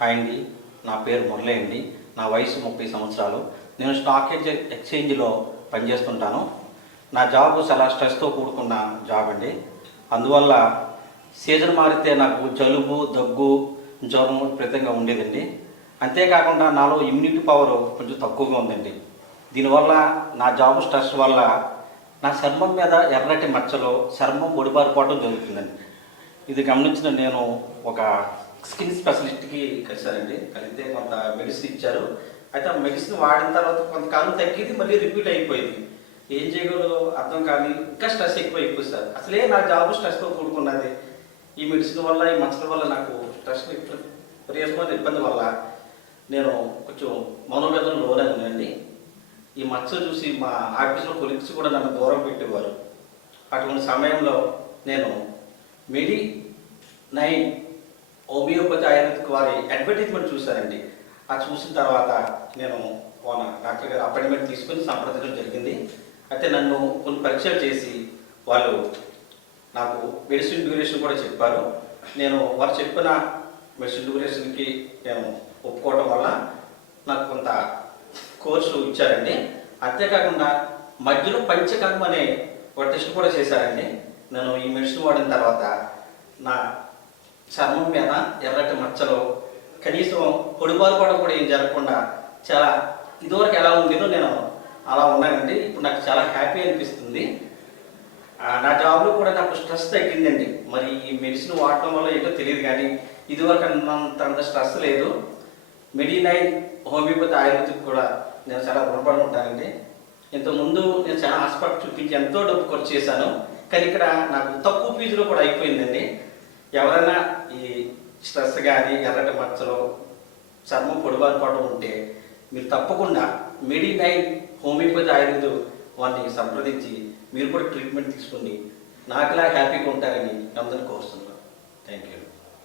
Hi అండి, నా పేరు మురళి అండి. నా వయసు 30 సంవత్సరాలు. నేను స్టాక్ ఎక్స్చేంజ్లో పనిచేస్తుంటాను. నా జాబ్ చాలా స్ట్రెస్తో కూడుకున్న జాబ్ అండి. అందువల్ల సీజన్ మారితే నాకు జలుబు, దగ్గు, జ్వరం విపరీతంగా ఉండేదండి. అంతేకాకుండా నాలో ఇమ్యూనిటీ పవర్ కొంచెం తక్కువగా ఉందండి. దీనివల్ల నా జాబ్ స్ట్రెస్ వల్ల నా చర్మం మీద ఎర్రటి మచ్చలు, చర్మం ఒడిబారిపోవడం జరుగుతుందండి. ఇది గమనించిన నేను ఒక స్కిన్ స్పెషలిస్ట్కి కలిశానండి. కలిస్తే కొంత మెడిసిన్ ఇచ్చారు. అయితే ఆ మెడిసిన్ వాడిన తర్వాత కొంతకాలం తగ్గింది, మళ్ళీ రిపీట్ అయిపోయింది. ఏం చేయగలరో అర్థం కానీ ఇంకా స్ట్రెస్ ఎక్కువ అయిపోయింది సార్. అసలే నా జాబ్ స్ట్రెస్తో కూడుకున్నది. ఈ మెడిసిన్ వల్ల, ఈ మచ్చల వల్ల నాకు స్ట్రెస్ విపరీతమైన ఇబ్బంది వల్ల నేను కొంచెం మనోవేదనలో లోనైందండి. ఈ మచ్చలు చూసి మా ఆఫీస్లో కొలీగ్స్ కూడా నన్ను దూరం పెట్టేవారు. అటువంటి సమయంలో నేను మెడి9 హోమియోపతి ఆయుర్వేదిక్ వారి అడ్వర్టైజ్మెంట్ చూశానండి. అది చూసిన తర్వాత నేను డాక్టర్ గారు అపాయింట్మెంట్ తీసుకుని సంప్రదించడం జరిగింది. అయితే నన్ను కొన్ని పరీక్షలు చేసి వాళ్ళు నాకు మెడిసిన్ డ్యూరేషన్ కూడా చెప్పారు. నేను వారు చెప్పిన మెడిసిన్ డ్యూరేషన్కి నేను ఒప్పుకోవడం వల్ల నాకు కొంత కోర్సు ఇచ్చారండి. అంతేకాకుండా మధ్యలో పంచకర్మ అనే ఒక టెస్ట్ కూడా చేశారండి. నేను ఈ మెడిసిన్ వాడిన తర్వాత నా చర్మం మీద ఎర్రటి మచ్చలు, కనీసం పొడిబారుపడం కూడా ఏం జరగకుండా చాలా ఇదివరకు ఎలా ఉండేదో నేను అలా ఉన్నానండి. ఇప్పుడు నాకు చాలా హ్యాపీ అనిపిస్తుంది. నా జాబ్లో కూడా నాకు స్ట్రెస్ తగ్గిందండి. మరి ఈ మెడిసిన్ వాడటం వల్ల ఏంటో తెలియదు కానీ ఇదివరకు అంత స్ట్రెస్ లేదు. మెడి9 హోమియోపతి ఆయుర్వేదిక్ కూడా నేను చాలా రుణపడి ఉంటానండి. ఇంతకుముందు నేను చాలా హాస్పిటల్ చూపించి ఎంతో డబ్బు ఖర్చు చేశాను, కానీ ఇక్కడ నాకు తక్కువ ఫీజులో కూడా అయిపోయిందండి. ఎవరైనా ఈ స్ట్రెస్ కానీ, ఎర్రటి మచ్చలు, చర్మం పొడిబారిపోవడం ఉంటే మీరు తప్పకుండా మెడి9 హోమియోపతి ఆయుర్వేదిక్ వారిని సంప్రదించి మీరు కూడా ట్రీట్మెంట్ తీసుకుని నాకులా హ్యాపీగా ఉంటారని అందరినీ కోరుతున్నాను. Thank you.